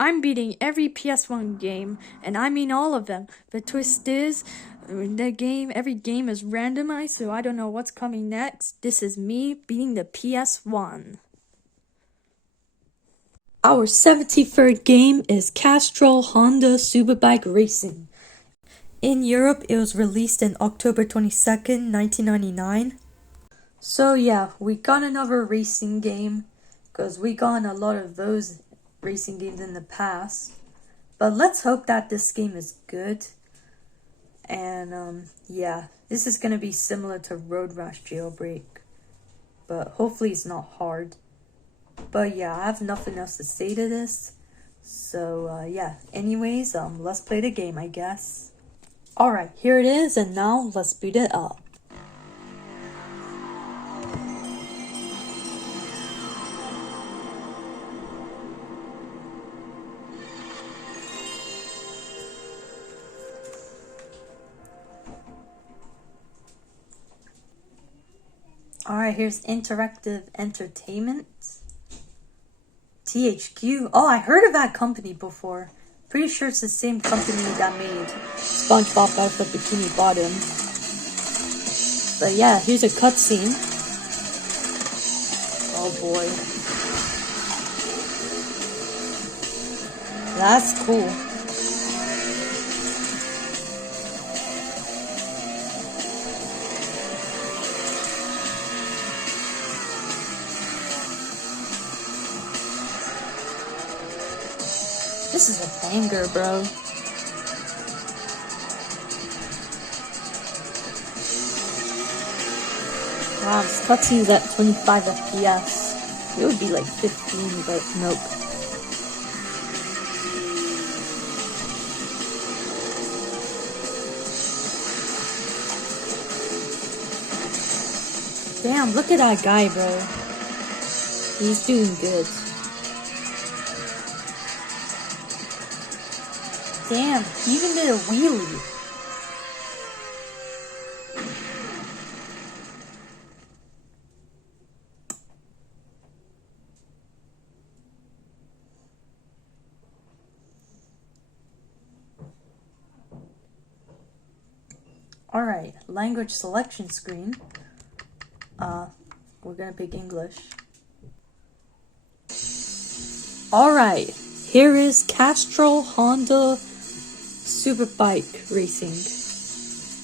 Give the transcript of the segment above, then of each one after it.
I'm beating every PS1 game, and I mean all of them. The twist is, every game is randomized, so I don't know what's coming next. This is me beating the PS1. Our 73rd game is Castrol Honda Superbike Racing. In Europe, it was released in October 22nd, 1999. So yeah, we got another racing game, because we got a lot of those racing games in the past. But let's hope that this game is good. And yeah, this is gonna be similar to Road Rash Jailbreak, but hopefully it's not hard. But yeah, I have nothing else to say to this. So yeah, anyways, let's play the game, I guess. Alright, here it is, and now let's boot it up. Alright, here's Interactive Entertainment. THQ. Oh, I heard of that company before. Pretty sure it's the same company that made SpongeBob Battle for Bikini Bottom. But yeah, here's a cutscene. Oh boy. That's cool. This is a banger, bro. Wow, this cutscene's at 25 FPS. It would be like 15, but nope. Damn, look at that guy, bro. He's doing good. Damn, he even did a wheelie. Alright, language selection screen. We're gonna pick English. Alright, here is Castrol Honda Superbike Racing.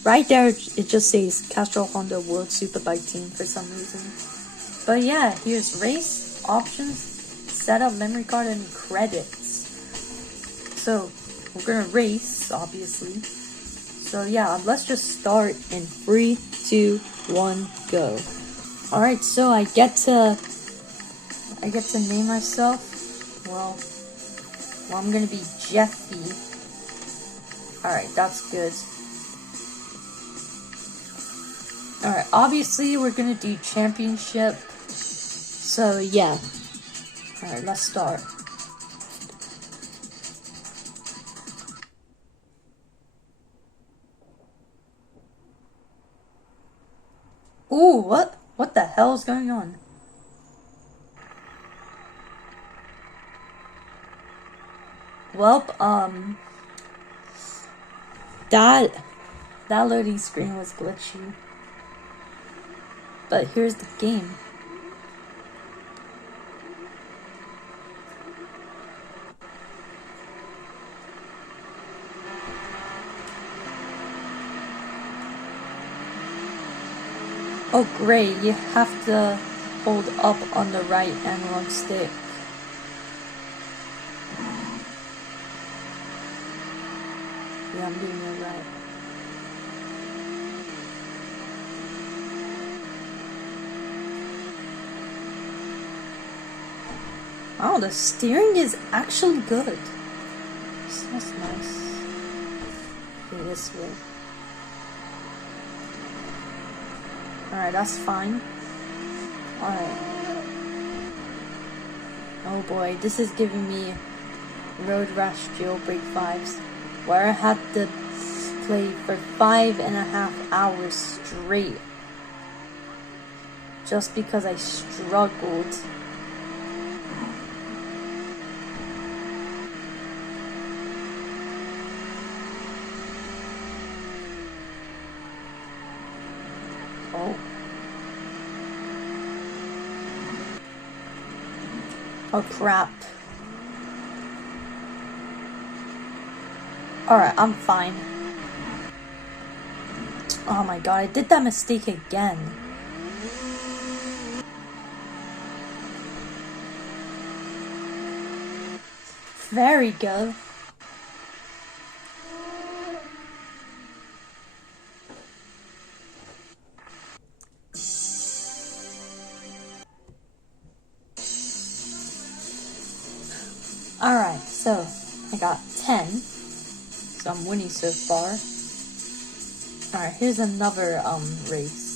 Right there, it just says Castrol Honda World Superbike Team for some reason. But yeah, here's race, options, setup, memory card, and credits. So, we're gonna race, obviously. So yeah, let's just start in 3, 2, 1, go. Alright, so I get to name myself. Well, I'm gonna be Jeffy. Alright, that's good. Alright, obviously we're gonna do championship. So yeah. Alright, let's start. Ooh, what? What the hell is going on? Well, that loading screen was glitchy. But here's the game. Oh great, you have to hold up on the right analog stick. Yeah, I'm doing it right. Oh, the steering is actually good. That's nice. Okay, this way. Alright, that's fine. Alright. Oh boy, this is giving me Road Rash Jailbreak vibes, where I had to play for 5.5 hours straight just because I struggled. Oh crap. Alright, I'm fine. Oh my god, I did that mistake again. Very good. Alright, so I got 10. So I'm winning so far. Alright, here's another race.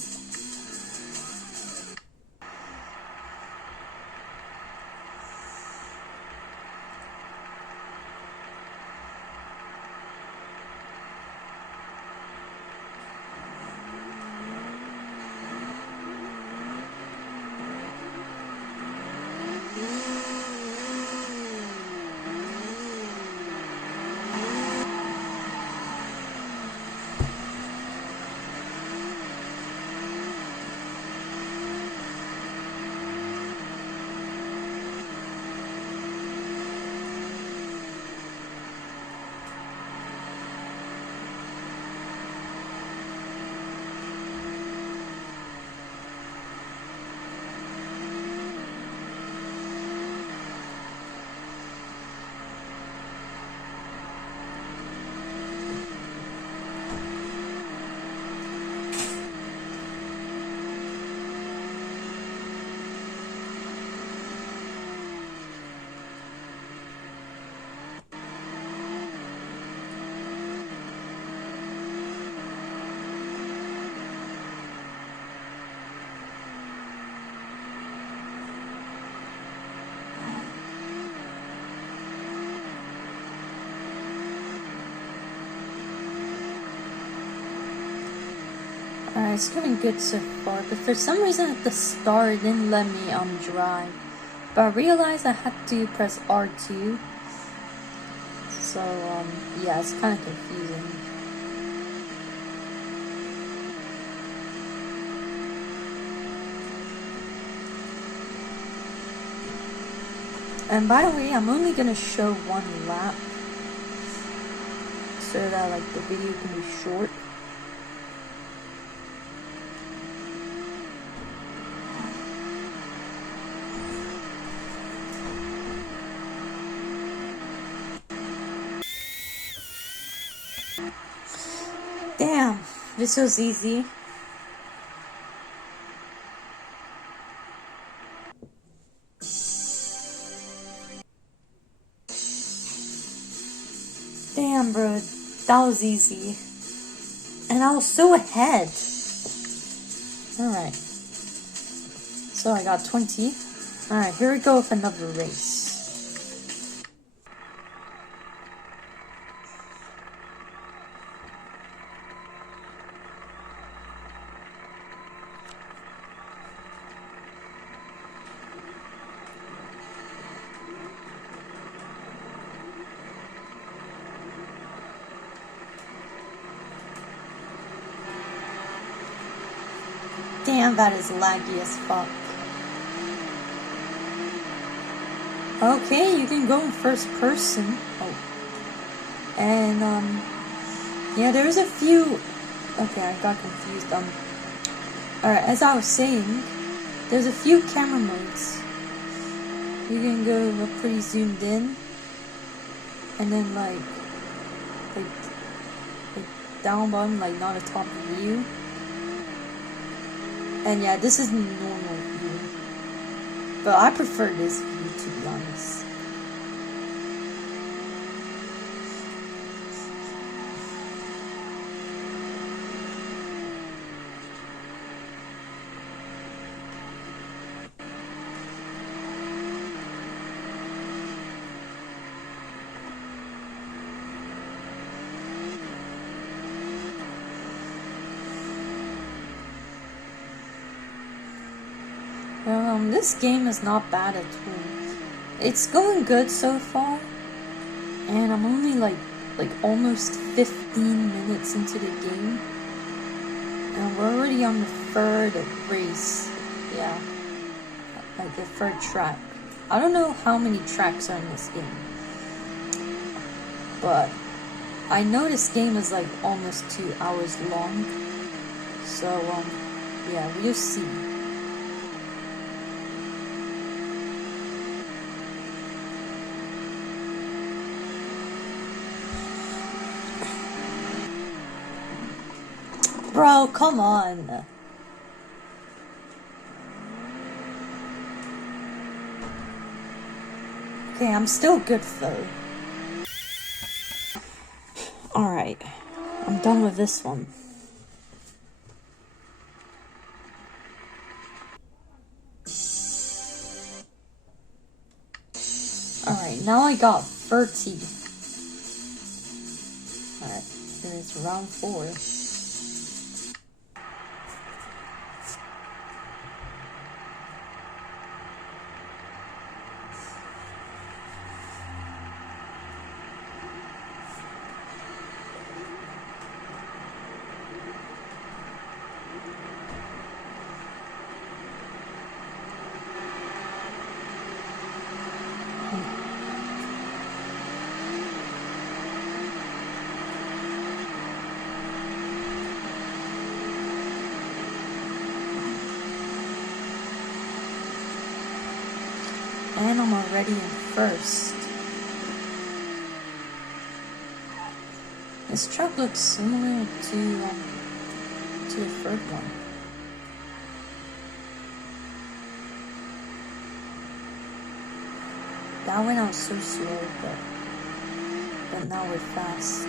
Alright, it's going good so far, but for some reason at the start it didn't let me drive. But I realized I had to press R2. So yeah, it's kind of confusing. And by the way, I'm only gonna show one lap so that like the video can be short. Damn, this was easy. Damn, bro, that was easy. And I was so ahead. Alright. So I got 20. Alright, here we go with another race. Damn, that is laggy as fuck. Okay, you can go in first person. Oh. And, yeah, there's a few... Okay, I got confused. Alright, as I was saying, there's a few camera modes. You can go pretty zoomed in. And then, like down bottom, like not a top view. And yeah, this is normal view. But I prefer this view, to be honest. This game is not bad at all. It's going good so far, and I'm only like almost 15 minutes into the game, and we're already on the third race. Yeah, like the third track. I don't know how many tracks are in this game, but I know this game is like almost 2 hours long. So, yeah, we'll see. Bro, come on. Okay, I'm still good though. Alright, I'm done with this one. Alright, now I got 30. Alright, here's round 4. And I'm already in first. This truck looks similar to the third one. That went out so slow, but now we're fast.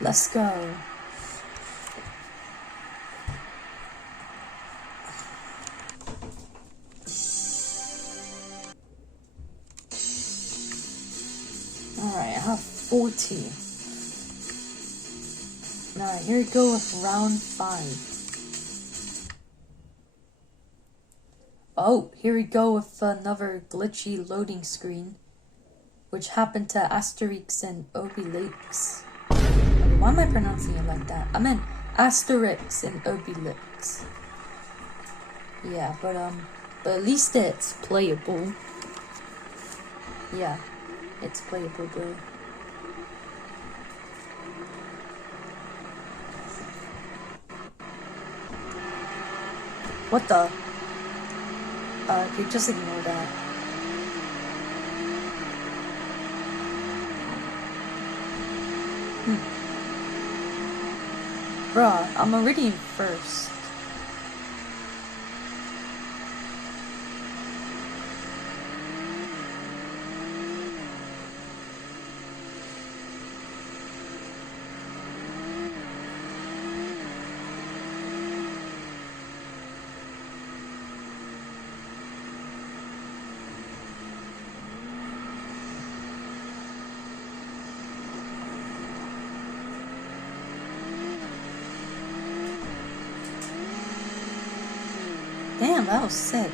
Let's go. Alright, I have 40. Alright, here we go with round 5. Oh, here we go with another glitchy loading screen, which happened to Asterix and Obelix. Why am I pronouncing it like that? I meant Asterix and Obelix. Yeah, but at least it's playable. Yeah, it's playable, bro. What the? You just ignore that. Bruh, I'm already in first. Damn, that was sick.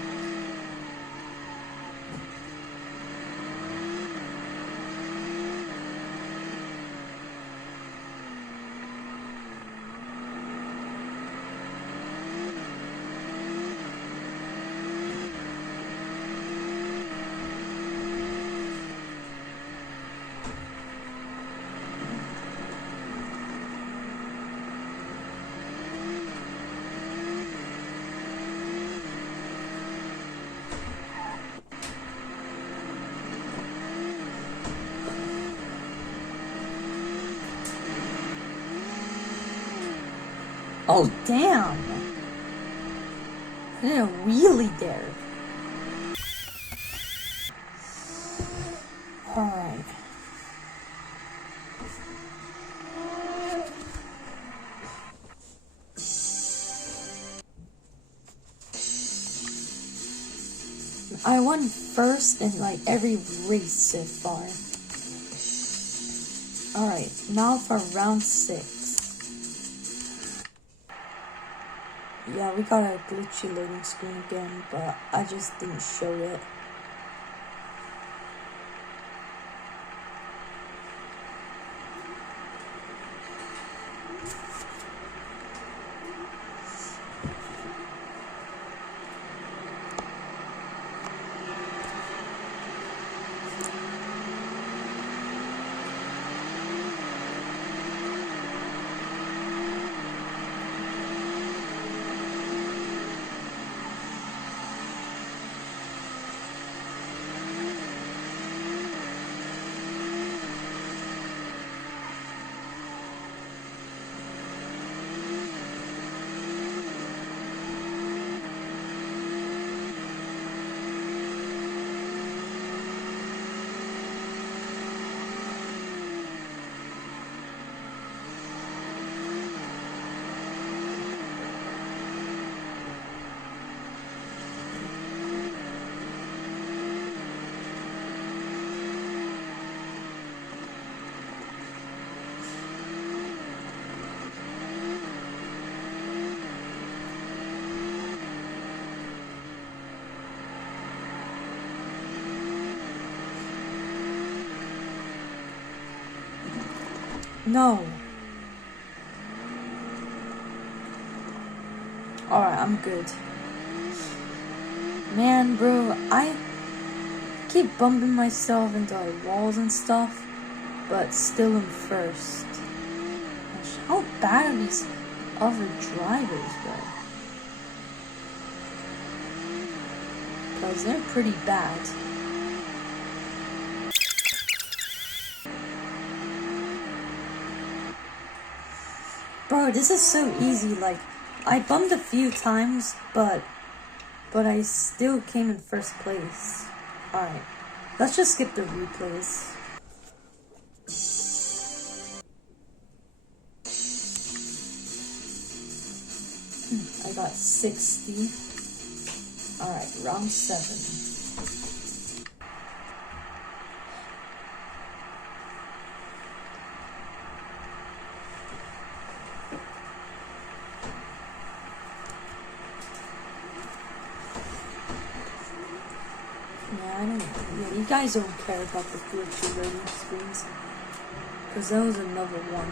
Oh, damn! I did a wheelie there. Alright. I won first in like every race so far. Alright, now for round 6. Yeah, we got a glitchy loading screen again, but I just didn't show it. No. Alright, I'm good. Man, bro, I keep bumping myself into like walls and stuff, but still in first. Gosh, how bad are these other drivers, bro? Because they're pretty bad. Bro, this is so easy. Like, I bumped a few times, but I still came in first place. Alright, let's just skip the replays. I got 60. Alright, round 7. Yeah, you guys don't care about the glitchy loading screens, because that was another one.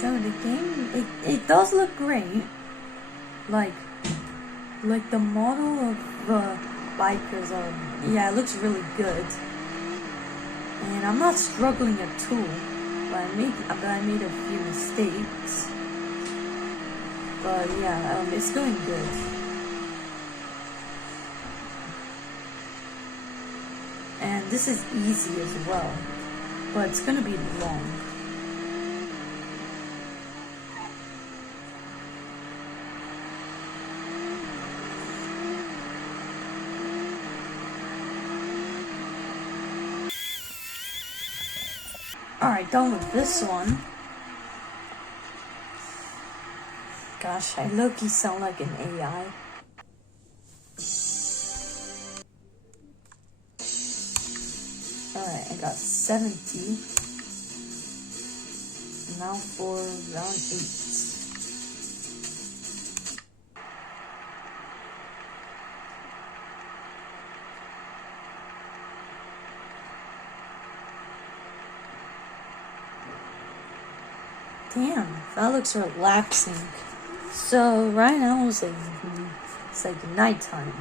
So the game, it does look great. Like the model of the bikers, yeah, it looks really good. And I'm not struggling at all. But I made a few mistakes. But yeah, it's going good. And this is easy as well. But it's gonna be long. Alright, done with this one. Gosh, I low-key sound like an AI. Alright, I got 70. Now for round 8. Damn, that looks relaxing. So right now it's like nighttime.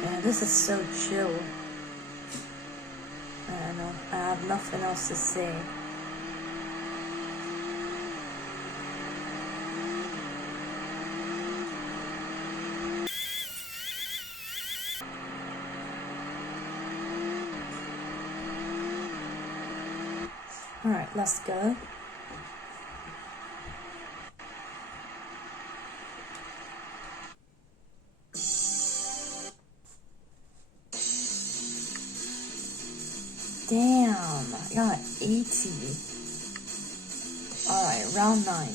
Yeah, this is so chill. I don't know. I have nothing else to say. Alright, let's go. Damn, I got 80. Alright, round 9.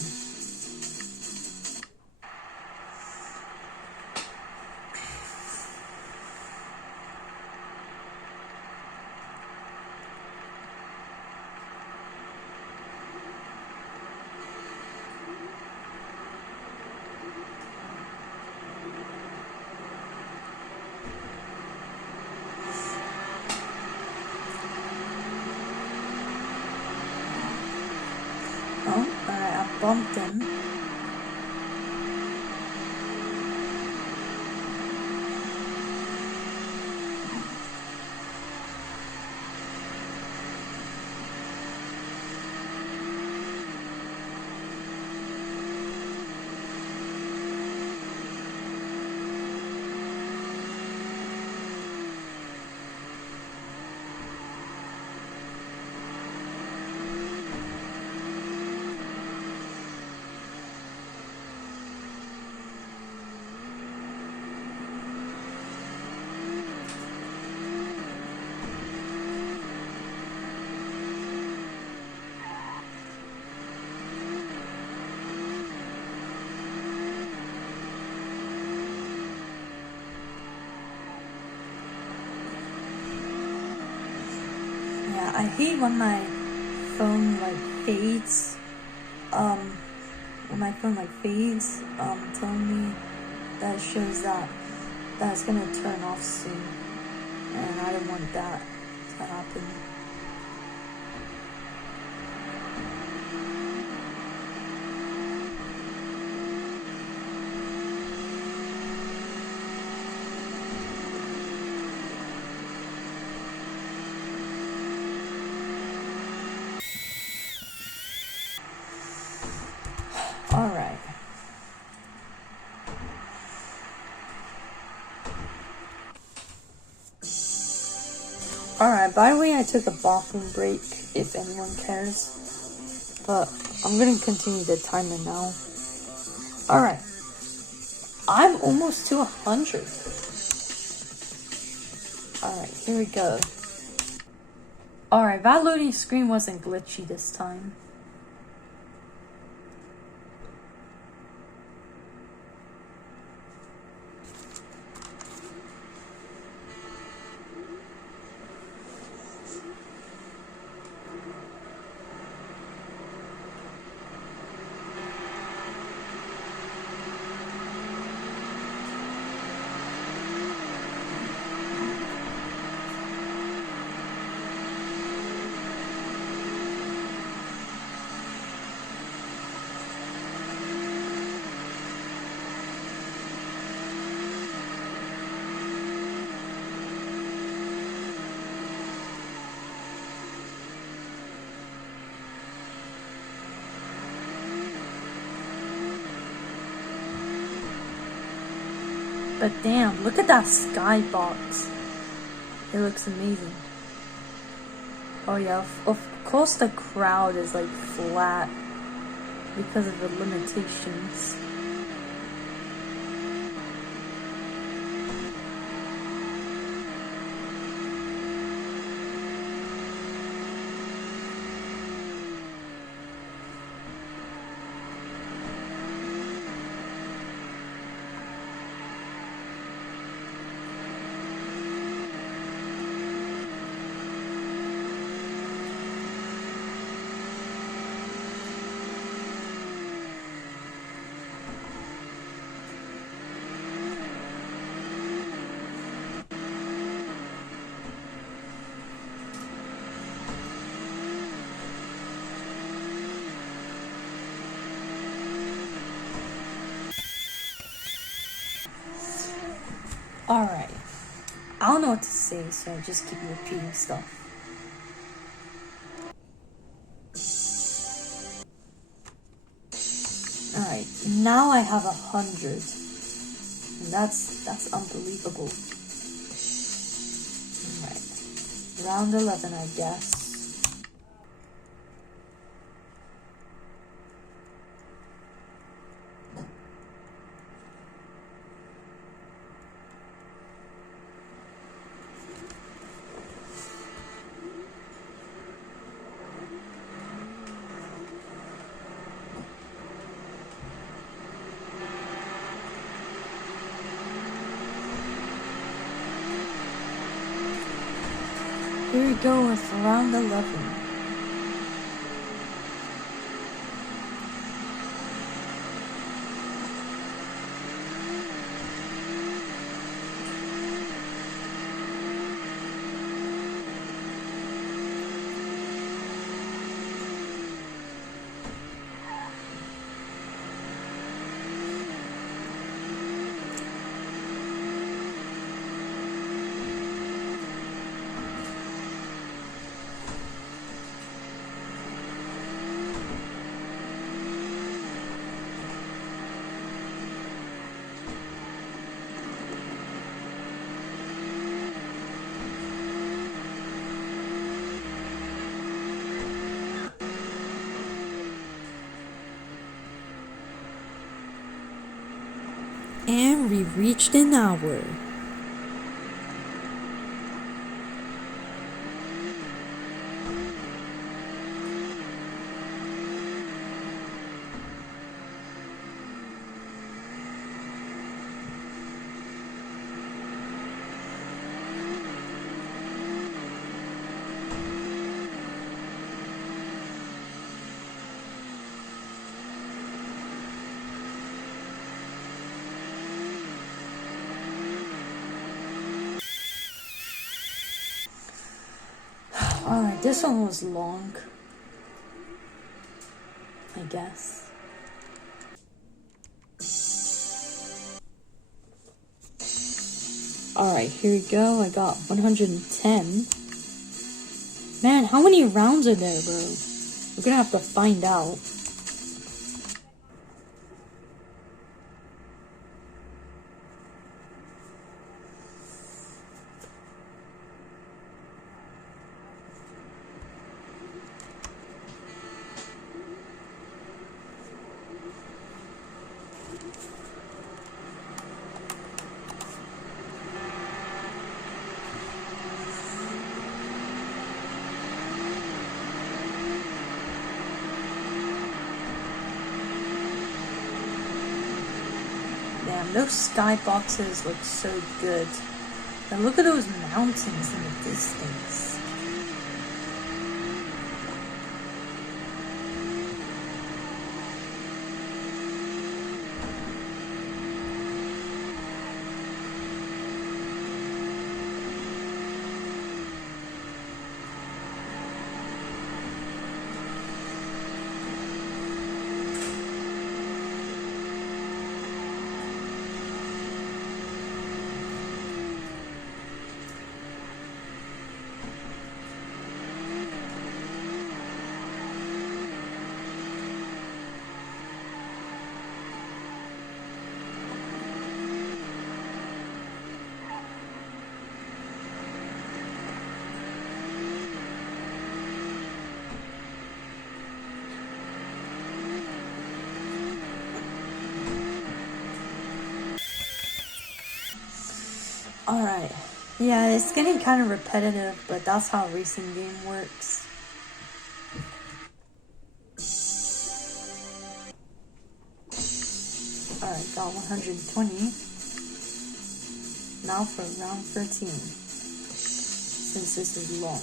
Oh, alright, I bumped him. Yeah, I hate when my phone fades. When my phone fades, telling me that it shows that it's gonna turn off soon, and I don't want that to happen. Alright. Alright, by the way, I took a bathroom break, if anyone cares. But I'm gonna continue the timer now. Alright. I'm almost to 100. Alright, here we go. Alright, that loading screen wasn't glitchy this time. But damn, look at that skybox. It looks amazing. Oh yeah, of course the crowd is like flat because of the limitations. Alright. I don't know what to say, so I just keep repeating stuff. Alright, now I have 100. And that's unbelievable. Alright. Round 11, I guess. Here we go with round 11. And we reached an hour. Alright, this one was long, I guess. Alright, here we go. I got 110. Man, how many rounds are there, bro? We're gonna have to find out. those skyboxes look so good. And look at those mountains in the distance. Alright, yeah, it's getting kind of repetitive, but that's how a racing game works. Alright, got 120. Now for round 13, since this is long.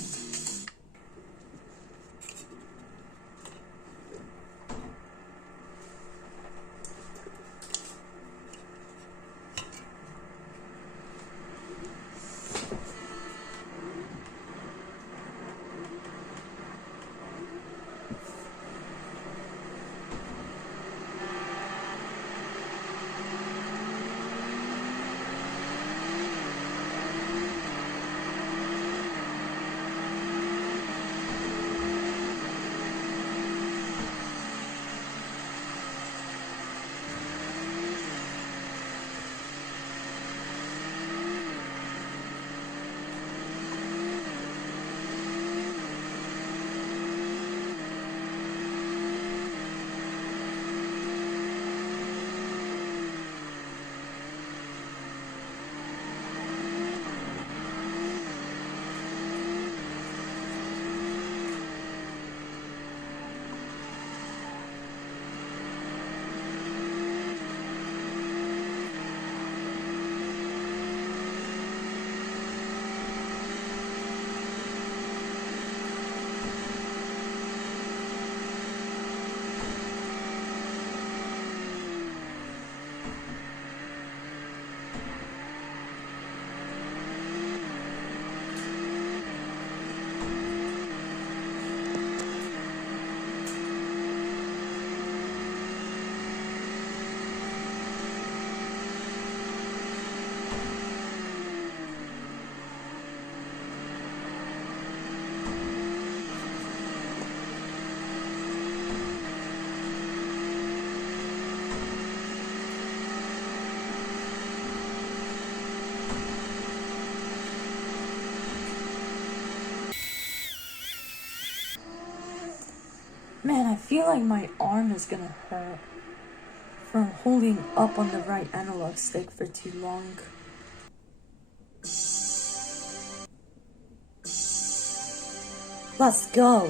Man, I feel like my arm is gonna hurt from holding up on the right analog stick for too long. Let's go.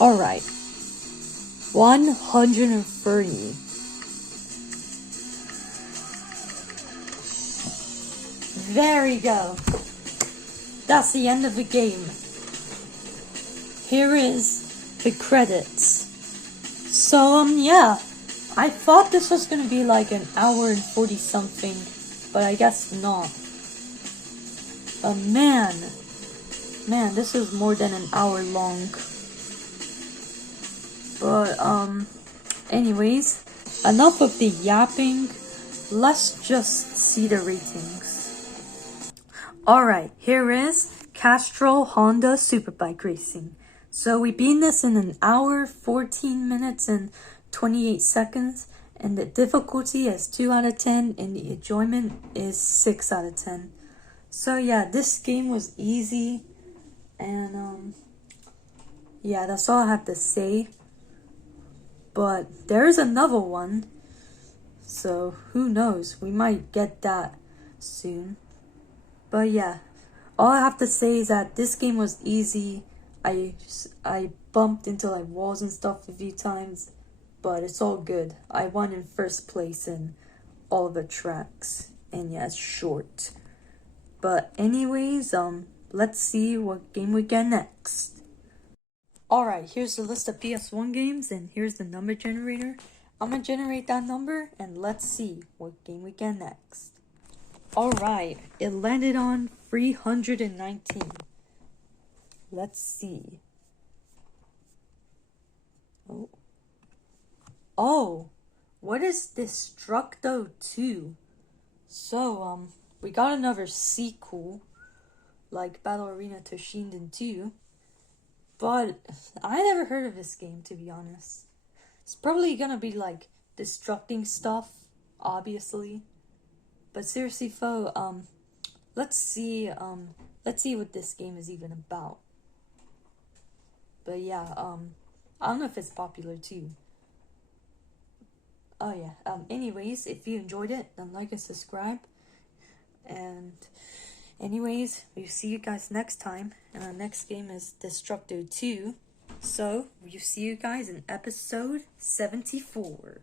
Alright. 130. There we go. That's the end of the game. Here is the credits. So, yeah. I thought this was gonna be like an hour and 40 something, but I guess not. But man, this is more than an hour long. But, anyways, enough of the yapping. Let's just see the ratings. Alright, here is Castrol Honda Superbike Racing. So we beat this in an hour, 14 minutes, and 28 seconds. And the difficulty is 2 out of 10, and the enjoyment is 6 out of 10. So yeah, this game was easy. And yeah, that's all I have to say. But there is another one. So who knows? We might get that soon. But yeah, all I have to say is that this game was easy. I bumped into like walls and stuff a few times, but it's all good. I won in first place in all the tracks, and yeah, it's short. But anyways, let's see what game we get next. Alright, here's the list of PS1 games, and here's the number generator. I'm gonna generate that number, and let's see what game we get next. Alright, it landed on 319. Let's see. Oh, what is Destructo 2? So, we got another sequel, like Battle Arena Toshinden 2. But I never heard of this game, to be honest. It's probably gonna be like destructing stuff, obviously. But seriously, let's see what this game is even about. But yeah, I don't know if it's popular too. Oh yeah, anyways, if you enjoyed it, then like and subscribe. And anyways, we'll see you guys next time. And our next game is Destructo 2. So, we'll see you guys in episode 74.